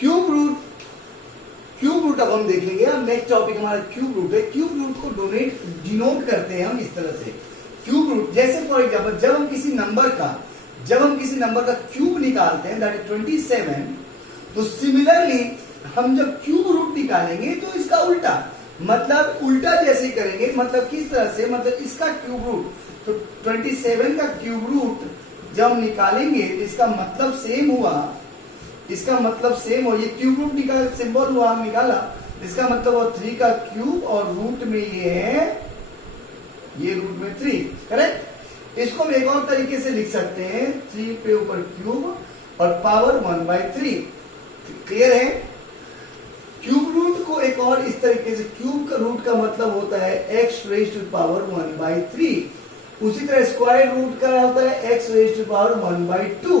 Cube root, cube root अब हम देखेंगे। अब नेक्स्ट टॉपिक हमारा क्यूब रूट है। क्यूब रूट को डिनोट करते हैं हम इस तरह से। क्यूब रूट जैसे फॉर एग्जाम्पल जब हम किसी नंबर का क्यूब निकालते हैं दैट इज 27, तो सिमिलरली हम जब क्यूब रूट निकालेंगे तो इसका उल्टा, मतलब उल्टा जैसे करेंगे, मतलब किस तरह से, मतलब इसका क्यूब रूट, तो 27 का क्यूब रूट जब हम निकालेंगे इसका मतलब सेम हुआ, इसका मतलब सेम हो, ये क्यूब रूट निकाल सिंबल हुआ हम निकाला, इसका मतलब हुआ 3 का क्यूब और रूट में ये है, ये रूट में 3, करेक्ट। इसको हम एक और तरीके से लिख सकते हैं, 3 पे ऊपर क्यूब और पावर 1/3, क्लियर है। क्यूब रूट को एक और इस तरीके से, क्यूब का रूट का मतलब होता है x रेज टू पावर 1/3, उसी तरह स्क्वायर रूट का होता है x रेज टू पावर 1/2,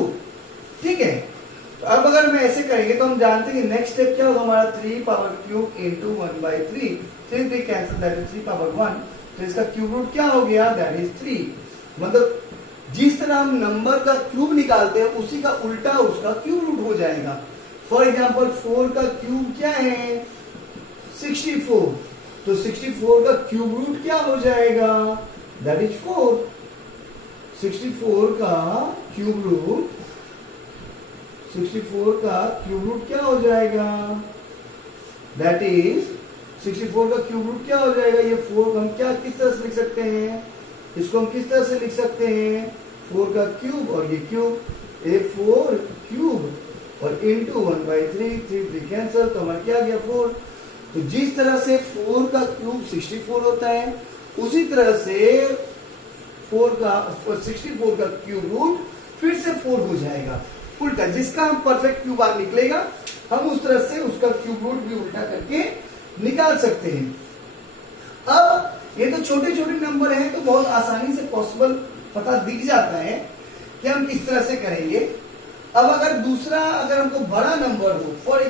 ठीक है। तो अब अगर मैं ऐसे करेंगे तो हम जानते हैं कि नेक्स्ट स्टेप क्या होगा हमारा, 3 power cube into 1/3, 3 cancel, that is 3 power 1, तो इसका क्यूब रूट क्या हो गया, दैट इज 3। मतलब जिस तरह हम नंबर का क्यूब निकालते हैं उसी का उल्टा उसका क्यूब रूट हो जाएगा। फॉर एग्जाम्पल 4 का क्यूब क्या है, 64, तो 64 का क्यूब रूट क्या हो जाएगा, दैट इज 4। 64 का क्यूब रूट, 64 का क्यूब रूट क्या हो जाएगा, दैट इज 64 का क्यूब रूट क्या हो जाएगा, ये 4 हम क्या किस तरह से लिख सकते हैं, इसको हम किस तरह से लिख सकते हैं, 4 का क्यूब और ये क्यूब, ये 4 क्यूब और इंटू 1/3, 3 कैंसिल, तो हमारा क्या गया 4। तो जिस तरह से 4 का क्यूब 64 होता है, उसी तरह से 64 का क्यूब रूट फिर से 4 हो जाएगा, उल्टा, जिसका हम परफेक्ट क्यूब आर निकलेगा हम उस तरह से उसका क्यूब रूट भी उल्टा करके निकाल सकते हैं। अब ये तो छोटे छोटे नंबर हैं तो बहुत आसानी से पॉसिबल पता दिख जाता है कि हम किस तरह से करेंगे। अब अगर दूसरा, अगर हमको बड़ा नंबर हो, फॉर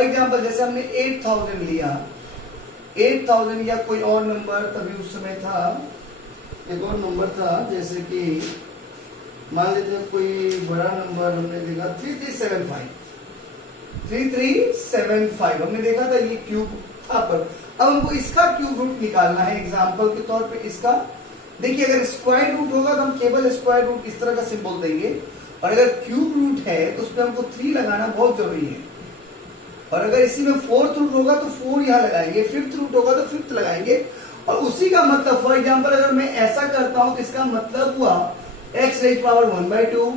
एग्जाम्पल जैसे हमने 8000 लिया, 8000 या कोई और नंबर, तभी उस समय था एक और नंबर था, जैसे कि मान लेते हैं कोई बड़ा नंबर हमने देखा 3375 हमने देखा था, ये क्यूब था पर। अब हमको इसका क्यूब रूट निकालना है, एग्जाम्पल के तौर पे इसका। देखिए अगर स्क्वायर रूट होगा तो हम केवल स्क्वायर रूट इस तरह का सिंबल देंगे, और अगर क्यूब रूट है तो उसमें हमको 3 लगाना बहुत जरूरी है, और अगर इसी में 4th रूट होगा तो 4 यहां लगाएंगे, 5th रूट होगा तो 5th लगाएंगे। और उसी का मतलब फॉर एग्जाम्पल अगर मैं ऐसा करता हूं तो इसका मतलब हुआ x रेज पावर 1/2,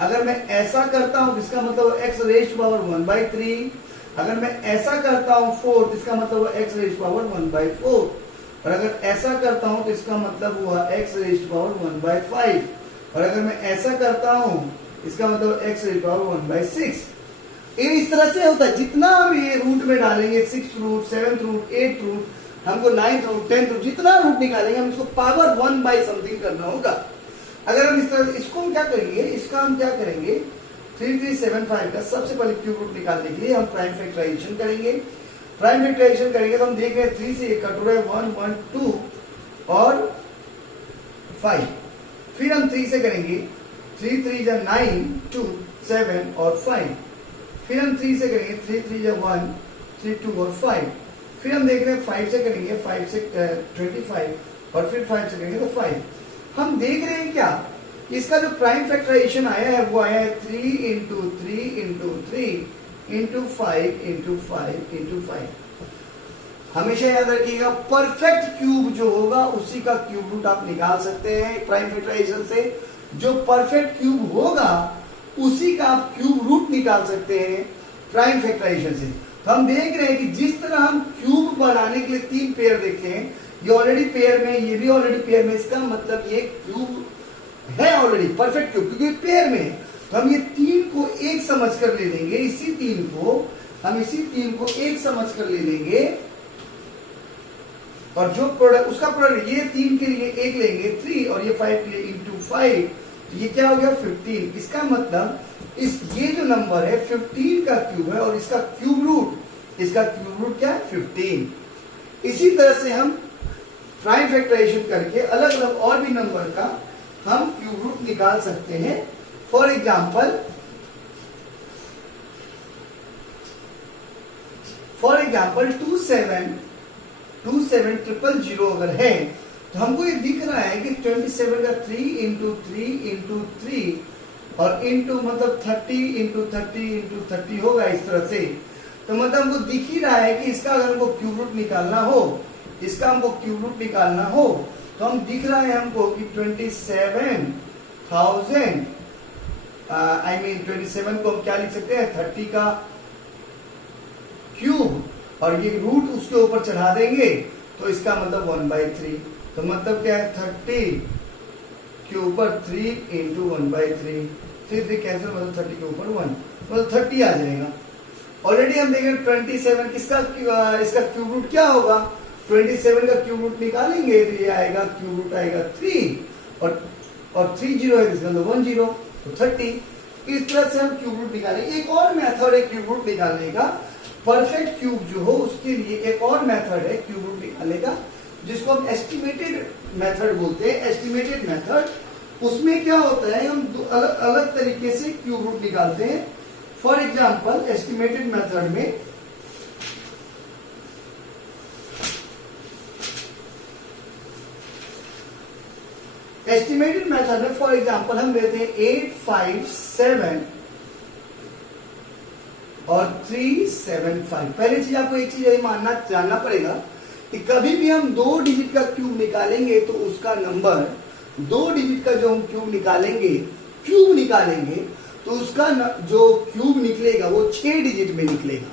अगर मैं ऐसा करता हूं तो इसका मतलब x रेज पावर 1/3, अगर मैं ऐसा करता हूं 4 तो इसका मतलब हुआ x रेज पावर 1/4, और अगर ऐसा करता हूं तो इसका मतलब हुआ x रेज पावर 1/5, और अगर मैं ऐसा करता हूं इसका मतलब x रेज पावर 1/6। ये इस तरह से होता है, जितना हम ये रूट में डालेंगे, 6th root, 7th root, 8th root, हमको 9th रूट, 10th रूट, जितना रूट निकालेंगे हम इसको पावर 1/समथिंग करना होगा। अगर हम इस तरह, इसको हम क्या करेंगे, इसका हम क्या करेंगे, 3375 का सबसे पहले क्यूब रूट निकालने के लिए हम प्राइम फैक्टराइजेशन करेंगे। प्राइम फैक्टराइजेशन करेंगे तो हम देख रहे हैं 3 से ये कट रहा है 1, 1, 2 और 5। फिर हम 3 से करेंगे, 3 3 जा 9, 2 7 और 5। फिर हम 3 से करेंगे, 3 3 जा 1, 3 2 और 5। फिर हम देख रहे हैं 5 से करेंगे, 5 से 25 और फिर 5 से करेंगे तो 5। हम देख रहे हैं क्या, इसका जो प्राइम फैक्टराइजेशन आया है वो आया है 3 into 3 into 3 into 5 into 5 into 5। हमेशा याद रखिएगा परफेक्ट क्यूब जो होगा उसी का क्यूब रूट आप निकाल सकते हैं प्राइम फैक्टराइजेशन से। जो परफेक्ट क्यूब होगा उसी का आप क्यूब रूट निकाल सकते हैं प्राइम फैक्टराइजेशन से। तो हम देख रहे हैं कि जिस तरह हम क्यूब बनाने के लिए 3 पेयर देखे हैं, ये ऑलरेडी पेयर में, ये भी ऑलरेडी पेयर में, इसका मतलब ये क्यूब है ऑलरेडी परफेक्ट क्यूब, क्योंकि पेयर में है। तो हम ये 3 को एक समझ कर ले लेंगे, इसी 3 को एक समझ कर ले लेंगे, और जो प्रोडक्ट उसका प्रोडक्ट ये 3 के लिए एक लेंगे 3 और ये 5 के लिए इंटू 5, तो ये क्या हो गया 15। इसका मतलब ये जो नंबर है 15 का क्यूब है और इसका क्यूब रूट क्या है 15। इसी तरह से हम प्राइम फैक्टराइजेशन करके अलग अलग और भी नंबर का हम क्यूब रूट निकाल सकते हैं। फॉर एग्जाम्पल फॉर एग्जाम्पल 27000 अगर है तो हमको ये दिख रहा है कि 27 का 3 इंटू 3 और इंटू मतलब 30 इंटू 30 होगा इस तरह से। तो मतलब हमको दिख ही रहा है कि इसका अगर हमको क्यूब रूट निकालना हो, इसका हमको क्यूब रूट निकालना हो तो हम दिख रहा है हमको कि 27,000 27 को हम क्या लिख सकते हैं 30 का क्यूब और ये रूट उसके ऊपर चढ़ा देंगे तो इसका मतलब 1/3। तो मतलब क्या है 30 के ऊपर 3 इंटू 1/3 3 कैंसिल मतलब 30 के ऊपर 1 मतलब 30 आ जाएगा। ऑलरेडी हम देखें 27 किसका इसका क्यूब रूट क्या होगा 27 का क्यूब रूट निकालेंगे तो ये आएगा क्यूब रूट आएगा 3 और 3 जीरो है इसका मतलब 1 जीरो तो 30। इस तरह से हम क्यूब रूट निकालेंगे। एक और मेथड है क्यूब रूट निकालने का, परफेक्ट क्यूब जो हो उसके लिए एक और मेथड है क्यूब रूट निकालने का जिसको हम एस्टिमेटेड मेथड बोलते हैं। एस्टिमेटेड मेथड उसमें क्या होता है हम अलग अलग तरीके से क्यूब रूट निकालते हैं। फॉर एग्जाम्पल एस्टिमेटेड मेथड में फॉर एग्जाम्पल हम लेते हैं 857 और 375। पहली चीज आपको एक चीज जानना पड़ेगा कि कभी भी हम 2 डिजिट का क्यूब निकालेंगे तो उसका नंबर 2 डिजिट का जो हम क्यूब निकालेंगे तो उसका जो क्यूब निकलेगा वो 6 डिजिट में निकलेगा।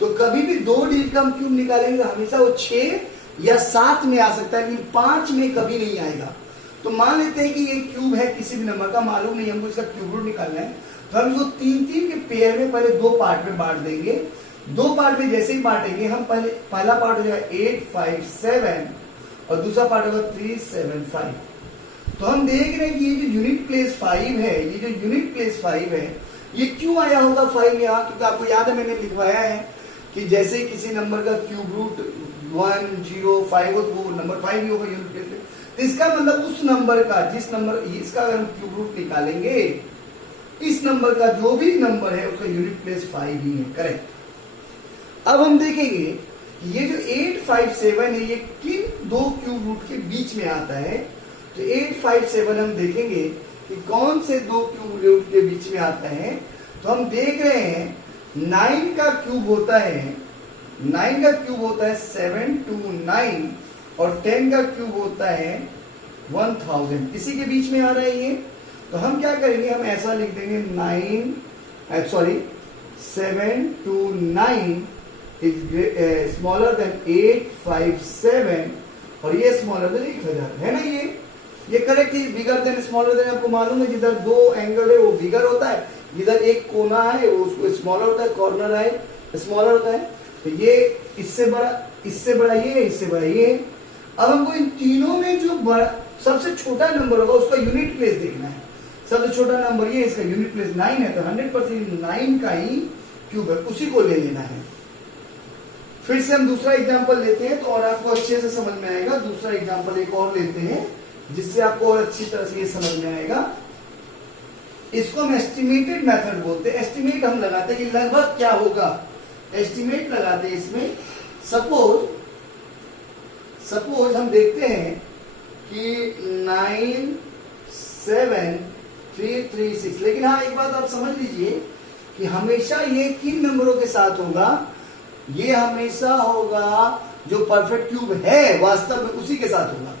तो कभी भी 2 डिजिट का हम क्यूब निकालेंगे तो हमेशा वो 6 या 7 में आ सकता है लेकिन 5 में कभी नहीं आएगा। तो मान लेते हैं कि ये क्यूब है किसी भी नंबर का, मालूम नहीं हमको इसका क्यूब रूट निकालना है तो हम इसको 3 के पेयर में पहले 2 पार्ट में बांट देंगे। 2 पार्ट में जैसे ही बांटेंगे हम पहला पार्ट हो जाएगा 857 और दूसरा पार्ट होगा 375। तो हम देख रहे हैं कि ये जो यूनिट प्लेस 5 है ये क्यों आया होगा 5 यहाँ, क्योंकि आपको याद है मैंने लिखवाया है कि जैसे किसी नंबर का क्यूब रूट 1 0 5 हो तो वो नंबर 5 ही होगा यूनिट प्लेस में। तो इसका मतलब उस नंबर का जिस नंबर इसका अगर हम क्यूब रूट निकालेंगे इस नंबर का जो भी नंबर है उसका यूनिट प्लेस 5 ही है। करेक्ट। अब हम देखेंगे ये जो 857 है ये किन 2 क्यूब रूट के बीच में आता है। तो 857 हम देखेंगे कि कौन से 2 क्यूब रूट के बीच में आता है। तो हम देख रहे हैं 9 का क्यूब होता है 729 और 10 का क्यूब होता है 1000। इसी के बीच में आ रहा है ये। तो हम क्या करेंगे हम ऐसा लिख देंगे 729 स्मॉलर देन 857 और ये स्मॉलर देन 1000 है ना। ये करेक्ट है। बिगर देन स्मॉलर देन आपको मालूम है जिधर 2 एंगल है वो बिगर होता है, जिधर एक कोना है वो उसको स्मॉलर होता है, कॉर्नर है स्मॉलर होता है। तो ये इससे बड़ा ये है, इससे बड़ा ये है। अब हमको इन तीनों में जो सबसे छोटा नंबर होगा उसका यूनिट प्लेस देखना है। सबसे छोटा नंबर ये, इसका यूनिट प्लेस 9 है तो 100% 9 का ही क्यूब है, उसी को ले लेना है। फिर से हम दूसरा एग्जांपल लेते हैं तो और आपको अच्छे से समझ में आएगा। दूसरा एग्जांपल एक और लेते हैं जिससे आपको और अच्छी तरह से ये समझ में आएगा। इसको हम एस्टिमेटेड मेथड बोलते हैं। एस्टिमेट हम लगाते हैं कि लगभग क्या होगा, एस्टिमेट लगाते हैं इसमें। सपोज हम देखते हैं कि 97336। लेकिन हाँ एक बात आप समझ लीजिए कि हमेशा ये किन नंबरों के साथ होगा, ये हमेशा होगा जो परफेक्ट क्यूब है वास्तव में उसी के साथ होगा।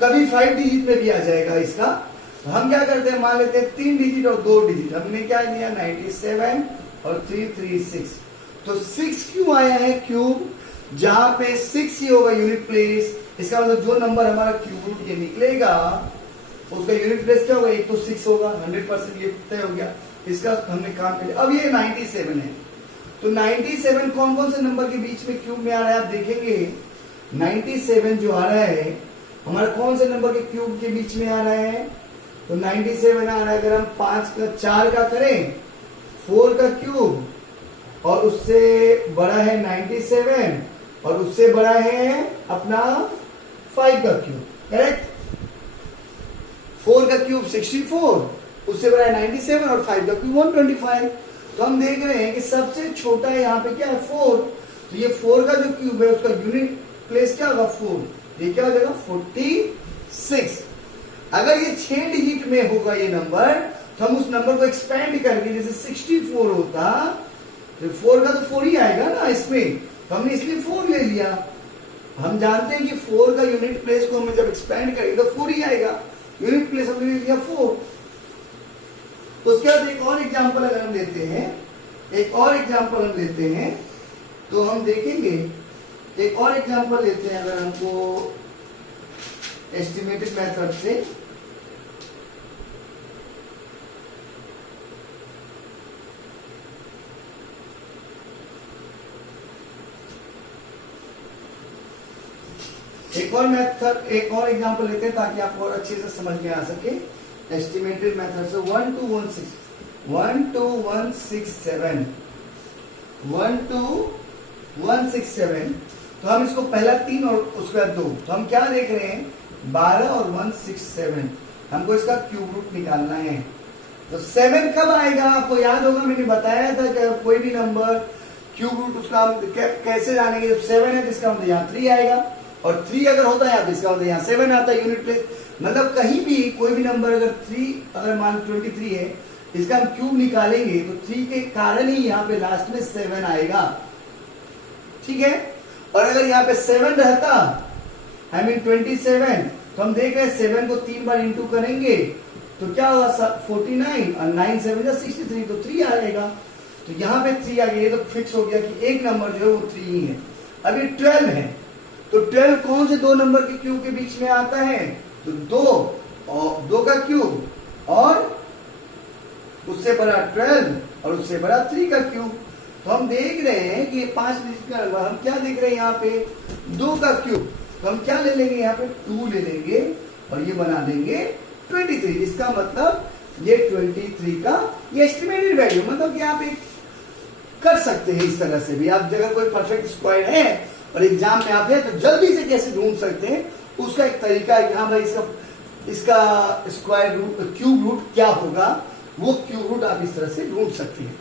कभी 5 डिजिट में भी आ जाएगा इसका। तो हम क्या करते हैं मान लेते हैं 3 डिजिट और 2 डिजिट। हमने क्या लिया 97 और 336। तो 6 क्यों आया है क्यूब, जहां पे 6 ही होगा यूनिट प्लेस। इसका मतलब जो नंबर हमारा क्यूब रूट ये निकलेगा उसका यूनिट प्लेस क्या होगा, एक तो 6 होगा, 100% ये तय हो गया। इसका हमने काम कर लिया। अब ये 97 है तो 97 कौन कौन से नंबर के बीच में क्यूब में आ रहा है आप देखेंगे। 97 जो आ रहा है हमारा कौन से नंबर के क्यूब के बीच में आ रहा है। तो 97 आ रहा है अगर हम 4 का करें 4 का क्यूब और उससे बड़ा है 97 और उससे बड़ा है अपना 5 का क्यूब। करेक्ट। 4 का क्यूब 64, उससे बड़ा है 97 और 5 का क्यूब 125। तो हम देख रहे हैं कि सबसे छोटा यहाँ पे क्या है 4। तो ये 4 का जो क्यूब है उसका यूनिट प्लेस क्या होगा 4, ये क्या हो जाएगा 46। अगर ये 6 डिजिट में होगा ये नंबर तो हम उस नंबर को एक्सपेंड करके जैसे 64 होता तो 4 का तो 4 ही आएगा ना इसमें, तो हमने इसलिए 4 ले लिया। हम जानते हैं कि 4 का यूनिट प्लेस को हमें जब एक्सपेंड करेंगे तो 4 ही आएगा, यूनिट प्लेस हमने ले लिया 4। तो उसके बाद एक और एग्जांपल अगर हम लेते हैं, एक और एग्जांपल हम लेते हैं तो हम देखेंगे, एक और एग्जांपल लेते हैं अगर हमको एस्टिमेटेड मेथड से। एक और मेथड, एक और एग्जांपल लेते हैं ताकि आपको और अच्छे से समझ में आ सके। एस्टिमेटेड मेथड से 1 2 1 6 1 2 1 6 7 1 2 1 6 7, तो हम इसको पहला 3 और उसके बाद 2, तो हम क्या देख रहे हैं 12 और 1 6 7, हमको इसका क्यूब रूट निकालना है। तो 7 कब आएगा आपको याद होगा, मैंने बताया था कि कोई भी नंबर क्यूब रूट उसका हम कैसे जानेंगे, जब 7 है तो इसका मतलब यहाँ 3 आएगा, और 3 अगर होता है तो इसका मतलब यहाँ 7 आता है यूनिट प्लेस। मतलब कहीं भी कोई भी नंबर अगर 3, अगर मान 23 है, इसका हम क्यूब निकालेंगे तो 3 के कारण ही यहाँ पे लास्ट में 7 आएगा, ठीक है। और अगर यहाँ पे 7 रहता, I mean 27, तो हम देख रहे हैं 7 को 3 बार इंटू करेंगे तो क्या होगा 49 और 9 7 जा 63, तो 3 आएगा। तो यहाँ पे 3 आ गया, ये तो फिक्स हो गया कि एक नंबर जो है वो 3 ही है। अभी 12 है, तो 12 कौन से दो नंबर के क्यूब के बीच में आता है, तो 2 और 2 का क्यूब और उससे बड़ा 12 और उससे बड़ा 3 का क्यूब। तो हम देख रहे हैं कि ये 5 डिजिट का नंबर, हम क्या देख रहे हैं यहाँ पे 2 का क्यूब, तो हम क्या ले लेंगे यहाँ पे 2 ले लेंगे और ये बना देंगे 23। इसका मतलब ये 23 का ये एस्टिमेटेड वैल्यू, मतलब कि आप एक कर सकते हैं इस तरह से भी। आप अगर कोई परफेक्ट स्क्वायर है और एग्जाम में आप है तो जल्दी से कैसे ढूंढ सकते हैं उसका एक तरीका है कि हाँ भाई इसका स्क्वायर रूट क्यूब रूट क्या होगा, वो क्यूब रूट आप इस तरह से ढूंढ सकते हैं।